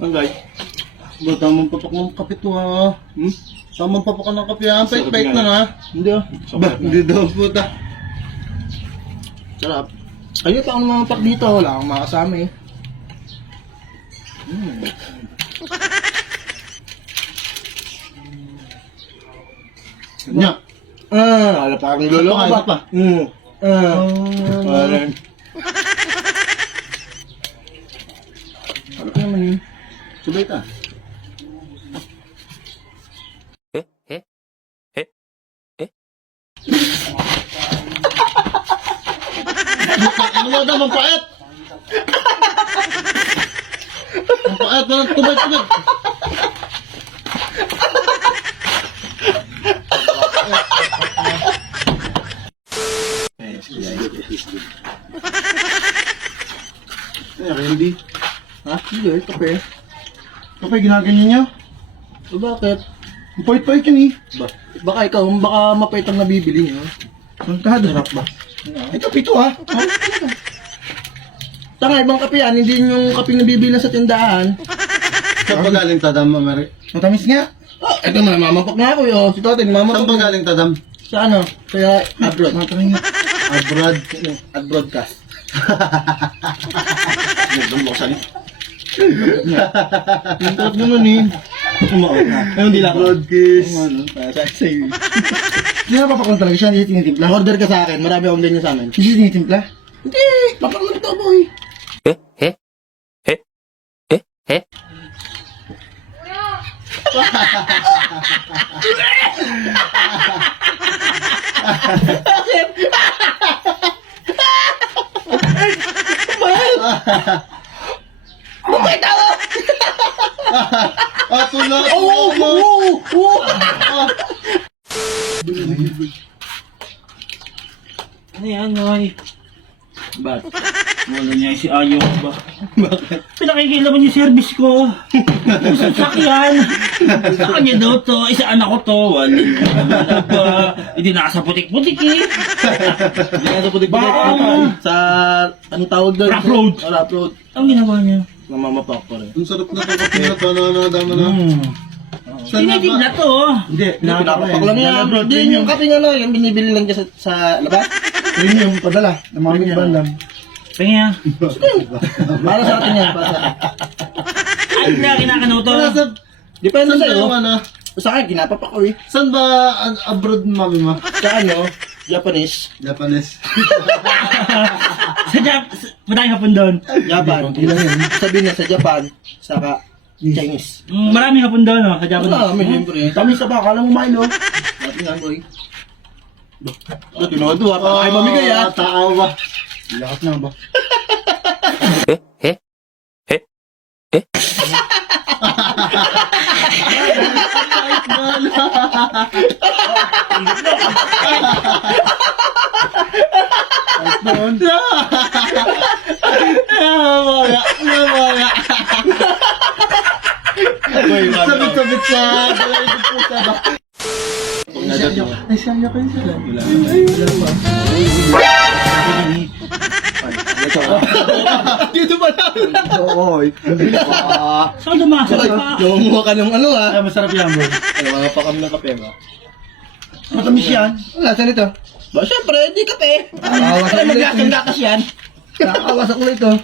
Ang guys. Ba, tamang papak ng kape to ha. Tamang papak ng kape ha. Pait-pait na ha. Hindi ah. Ba, hindi daw puta. Sarap. Ayun pa akong mamapak dito. Wala akong makasama eh. Nya. Ala parang lolo ka Bakit pa? Parang. Ano naman yun? Subay ka. Ano mo daw, mampait? Mampait na lang, tubay. Ay, Randy. Ha? Hindi, kape. Kape, ginaganyan niyo? So, bakit? Ang pait-pait yun eh. Baka ikaw, baka mapait ang nabibili niyo. Santado. Sarap ba? Ay, kape to ha. Tanga, ibang kape yan. Hindi yung kape nabibili sa tindahan. Saan pa galing tadam, Mary? Matamis nga. Oh, ito na, mamapak na ako yo. Si Totin, Saan mamapak pa na. galing tadam? Sa ano? Kaya abroad. Abroad. At broadcast. Nagbumbuksan. Yung sarap naman eh. Ay, hindi lang. Broadcast. Ano? Para sa'yo. Hindi na papakon talaga siya, hindi tinitimpla. Order ka sa akin. Marami akong ganyan sa amin. Hindi tinitimpla. Hindi. Papak lang ito, boy. Bakit ako? Tulad! Ano yan, Noy? Ba't? Wala niya si Ayong ba? Bakit? Pinakikilaman yung service ko. Yung sasakyan. Sa kanya daw to. Isa anak ko to. Wala pa. Hindi nasa putik-putik eh. Hindi nga sa putik-putik. Baka- Sa, anong tawag doon? Rough road. Rough road. Ang ginagawa niya. Namamapak pa rin. Ang sarap na ito kape na dama na. Saan na Tinitig ba? na to. Hindi, Pinapapak lang yan. Abroad, Hindi yung kape nga no, yung binibili lang dyan sa labas. Premium, padala. Namaming bandam. Tingin Para sa atin yan, para sa atin. Ay, na kinakanaw to. Wala sa... Depende Saan sa'yo. ba na? Sa akin, ginapapak ko eh. Saan ba abroad, mami ma? Sa ano, Japanese. Japanese. Maraming hapon doon. Japan. Sabihin na sa Japan, saka Chinese. Maraming hapon doon, no? Sa Japan. Marami, siyempre. Kami sa baka, alam mo Milo. Dati nga, boy. Tinodo ha, baka ay mamigay ha. Tao ba? Lakas na ba? Doon. Sabit-sabit sa balay po sa ba? Ay, siya kayo sila. Dito ba na? Oo. Saan lumasok pa? Lumuha ka ng ano ha. Ay, masarap yan, bro. Ano, mga pakam ng kape ba? Matamis yan. Wala, saan ito? Ba, syempre, hindi kape. Nakakawa sa Kaya ulit. maglasang gatas yan. Nakakawa sa kulit, oh.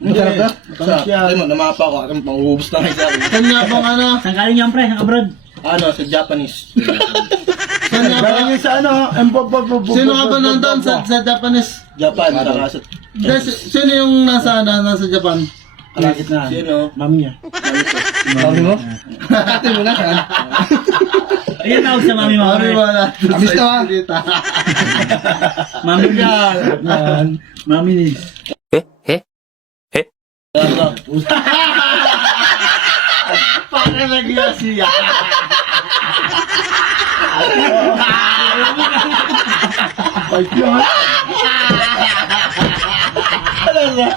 Masarap ka? Matamis yan. Ano, namapa ko. Ano, pangubos na kayo sa akin. Saan nga bang ano? Saan galing yan, pre? Ang abroad. Ano, sa Japanese. Saan nga ba? Sa ano? Sino nga ba nandun sa Japanese? Japan, saka sa... Sino yung nasa Japan? Kalagitnaan. Sino? Mami niya. Mami mo? Ate mo na, saan? Ayan tawag sa mami mo, Mami pre. wala. Amis na, ha? Mami niya. Yan. Mami ni. Para nagyan siya. Ano na?